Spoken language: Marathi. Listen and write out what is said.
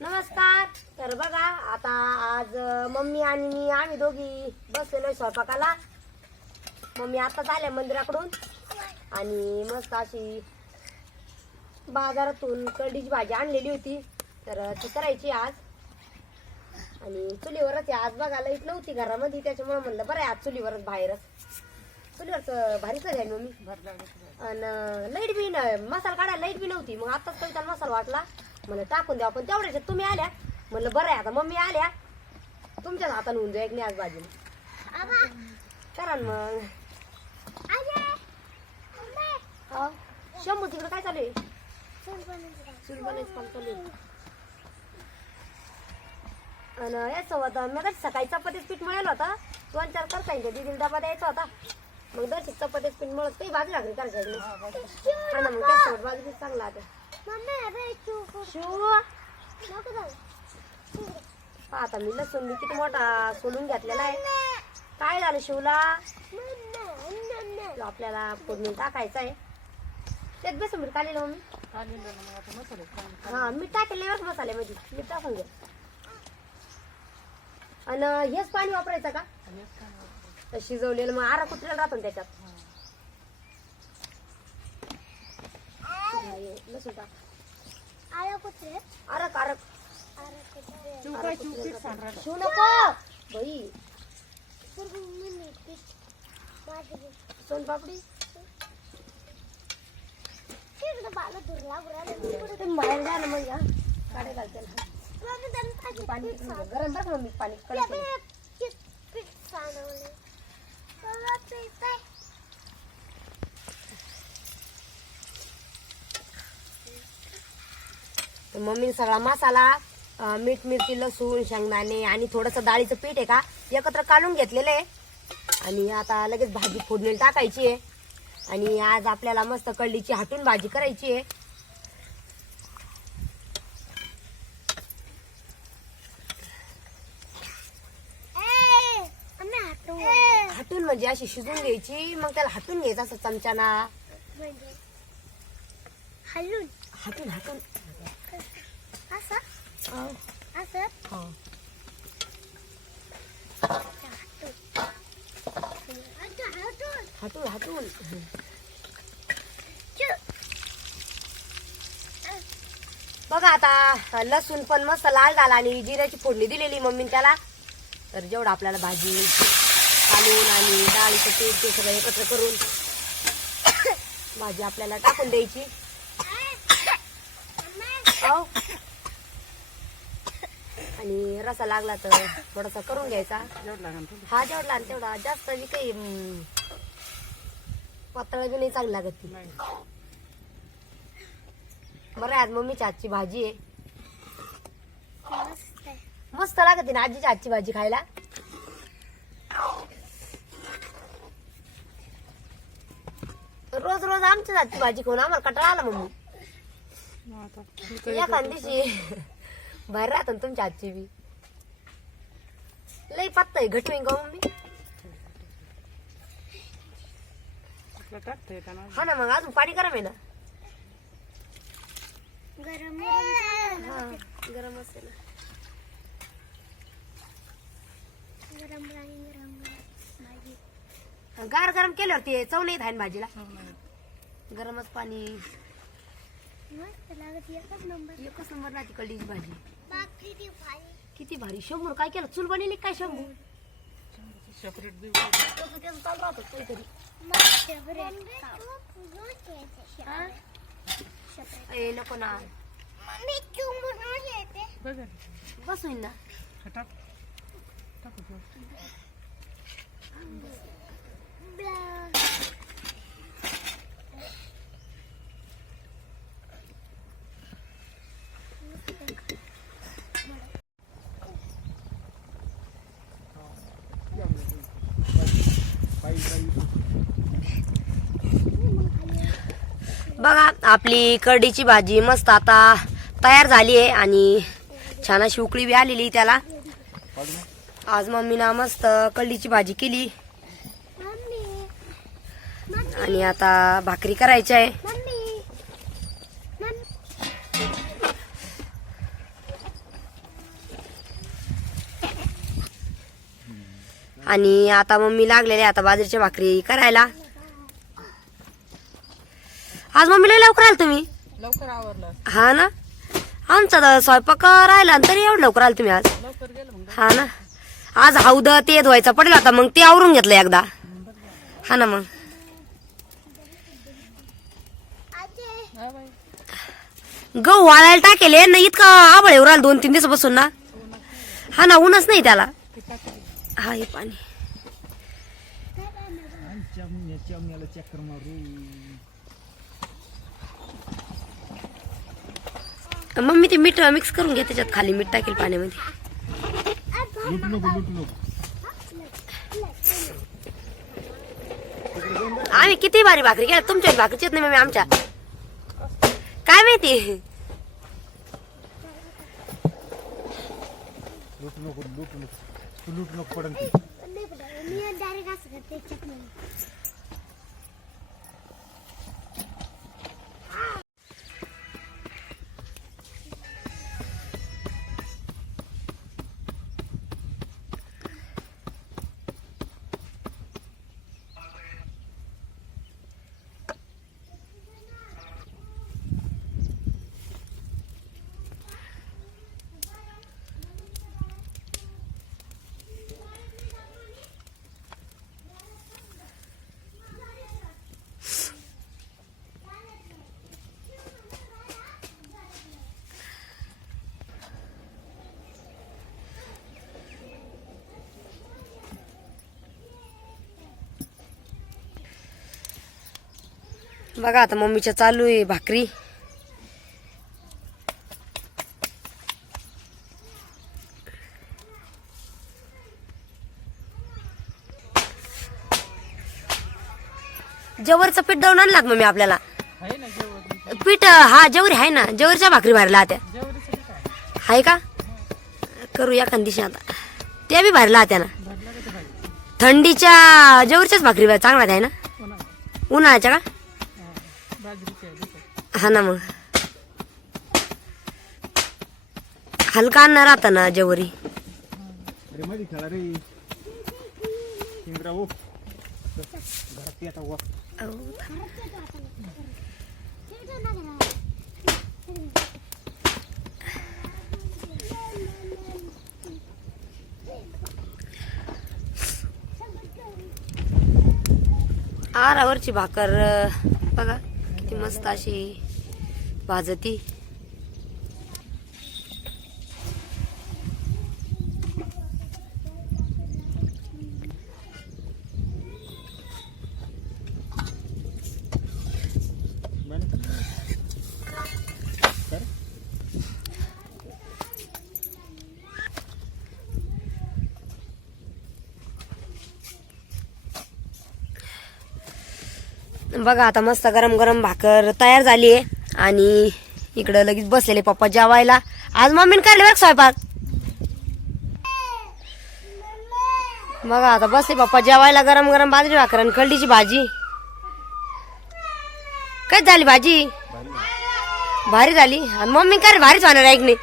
नमस्कार. तर बघा आता आज मम्मी आणि मी आम्ही दोघी बसलेलो स्वयंपाकाला. मम्मी आताच आल्या मंदिराकडून आणि मस्त अशी बाजारातून करडीची भाजी आणलेली होती. तर ती करायची आज आणि चुलीवरच आहे. आज बघा लाईट नव्हती घरामध्ये त्याच्यामुळे म्हणलं बरं आहे आज चुलीवरच बाहेरच. चुलीवरच भारीच आहे मम्मी. आणि लाईट बी मसाला काढायला लाईट बी नव्हती. मग आताच कविता मसाला वाटला म्हणलं टाकून द्या. पण तेवढ्याच्यात तुम्ही आल्या म्हणलं बरं आहे आता मम्मी आल्या तुमच्याच हाताने होऊन जाईल आज भाजी करा मग. शंभू तिकडे काय चालू आहे? काम चालू आहे. आणि यासोबत मी सकाळी चपातीच पीठ मिळालं होता. 2-4 करता येईल दीदी डबा द्यायचा होता. मग दर्शिक चपातीच पीठ मिळत काही भाजी लागली करायची हा ना. मग त्यासोबत भाजी चांगला आता आता मी लसूण मी किती मोठा सोलून घेतलेला आहे. काय झालं शिवला आपल्याला फोडणी टाकायचं आहे. त्यात बेसन मीठ काढलेलं मम्मी. हा मीठ टाकलेलं मसाल्यामध्ये मीठ टाकून घ्या. आणि हेच पाणी वापरायचं का शिजवलेलं? मग आरा कुठल्याला राहतो त्याच्यात. लसूण टाक. आरक आरक शिव नको बाई. सोनपापडी बाहेर जा ना मग. काढे घालते पाणी गरम बघ मग मी पाणी मम्मीने सगळा मसाला मीठ मिरची लसूण शेंगदाणे आणि थोडस डाळीचं पीठ आहे का एकत्र काढून घेतलेलं आहे. आणि आता लगेच भाजी फोडणी टाकायची आहे. आणि आज आपल्याला मस्त कढीची हाटून भाजी करायची आहे. हाटून म्हणजे अशी शिजून घ्यायची. मग त्याला हाटून घ्यायचं असं चमच्याना. हाटून हाटून हाटून हाटून बघा. आता लसूण पण मस्त लाल झाला आणि जिऱ्याची फोडणी दिलेली मम्मीने त्याला. तर जेवढं आपल्याला भाजी घालून आणि डाळीचं पीठ ते सगळं एकत्र करून भाजी आपल्याला टाकून द्यायची. आणि रसा लागला तर थोडासा करून घ्यायचा. हा जेवढा तेवढा जास्त जी काही पातळ बी नाही चांगली लागत ती. बरं आज मम्मीच्या हातची भाजी आहे. मस्त लागते ना आजीच्या हातची भाजी खायला. रोज रोज आमच्याच हातची भाजी खाऊन आम्हाला कंटाळा आला मम्मी. एखाद्या दिवशी बाहेर राहतो ना तुमच्या हातची बी. लई पातळ आहे घट होईन का मम्मी? हा ना. मग अजून पाणी गरम आहे ना. गरम असेल. गार गरम केल्यावर ते चव नाही थाय भाजीला. गरमच पाणी एकच नंबर राहते कढीची भाजी. किती भारी. शंभर काय केलं चूल बनवली काय शंभू? चालू राहतो काहीतरी. नको ना बसून ना. बघा आपली करडीची भाजी मस्त आता तयार झाली आहे आणि छान अशी उकळी बी आलेली त्याला. आज मम्मीना मस्त करडीची भाजी केली आणि आता भाकरी करायची आहे. आणि आता मम्मी लागलेली आता बाजरीच्या भाकरी करायला. आज मम्मीला लवकर आल तुम्ही? लवकर आवरलं. हा ना, आमचा तर स्वयंपाक राहिला तरी एवढं लवकर आल तुम्ही आज. लवकर गेलं मग. हा ना, आज हौद ते धुवायचा पडला होता मग ते आवरून घेतलं एकदा. हा ना, मग हा बाई. गहू वाळायला टाकेले ना, इतका आबळ येऊ राहिला 2-3 दिवसापासून ना. हा ना, ऊनच नाही त्याला. हा, हे पाणी चक्कर मारू. मम्मी ते मीठ मिक्स करून घे, त्याच्यात खाली मीठ टाकेल पाण्यामध्ये. आम्ही किती भारी भाकरी केल्या, तुमच्या भाकरीच नाही मम्मी आमच्या. काय माहिती. लूट नको पडन. बघा आता मम्मीच्या चालू आहे भाकरी. जवरचं पीठ दळून आणलं का मम्मी आपल्याला? आहे ना जेवण. पीठ हा जवरी आहे ना, जवरच्या भाकरी भरला त्या जेवणाचं काय आहे का? करू एखाद दिवशी आता. त्या बी भरला होत्या ना. भरला का ते बाई? थंडीच्या जवरच्याच भाकरी चांगला आहे ना, पुन्हा. उन्हाळ्याच्या का? हा, बाजरीच्या आहे दुसरं. हा ना, मग हलका अन्न राहता ना जवरी. अरे मध्ये खेळा रे. इंद्रावो घरात येता वा. आरावरची भाकर बघा किती मस्त अशी भाजती. बघा आता मस्त गरम गरम भाकर तयार झाली आहे. आणि इकडं लगेच बसलेले पप्पा जेवायला. आज मम्मीने काढले बघ स्वयंपाक. बघा आता बसले पप्पा जेवायला. गरम गरम बाजरी भाकर आणि कलडीची भाजी. काय झाली भाजी? भारी झाली. आणि मम्मी काय भारीच होणार आहे की नाही?